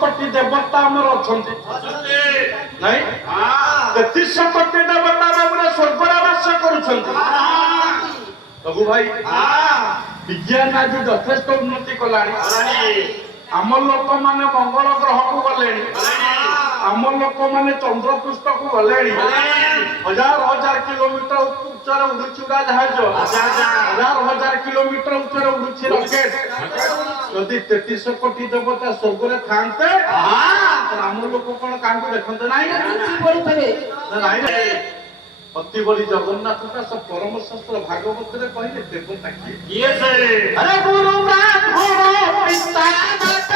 कोटी देवता आमर अच्छा नहीं 33 कोटी देवता स्वर्ग वास कर भाई विज्ञान आज यथेष उन्नति कला आम लोक मैंने मंगल ग्रह को गले आम लोक मैंने चंद्रपृष्ठ को गले हजार हजार किलोमीटर उच्चर उड़ुची उड़ा जहाज हजार हजार किलोमीटर उच्चर उड़ुची रॉकेट यदि 33 कोटी देवता स्वर्ग में थांते आम लोक कौन क्या देखते ना अति बड़ी जगन्नाथ का सब परम शास्त्र भागवत रे कहले देवता किए अरे गुरु पिता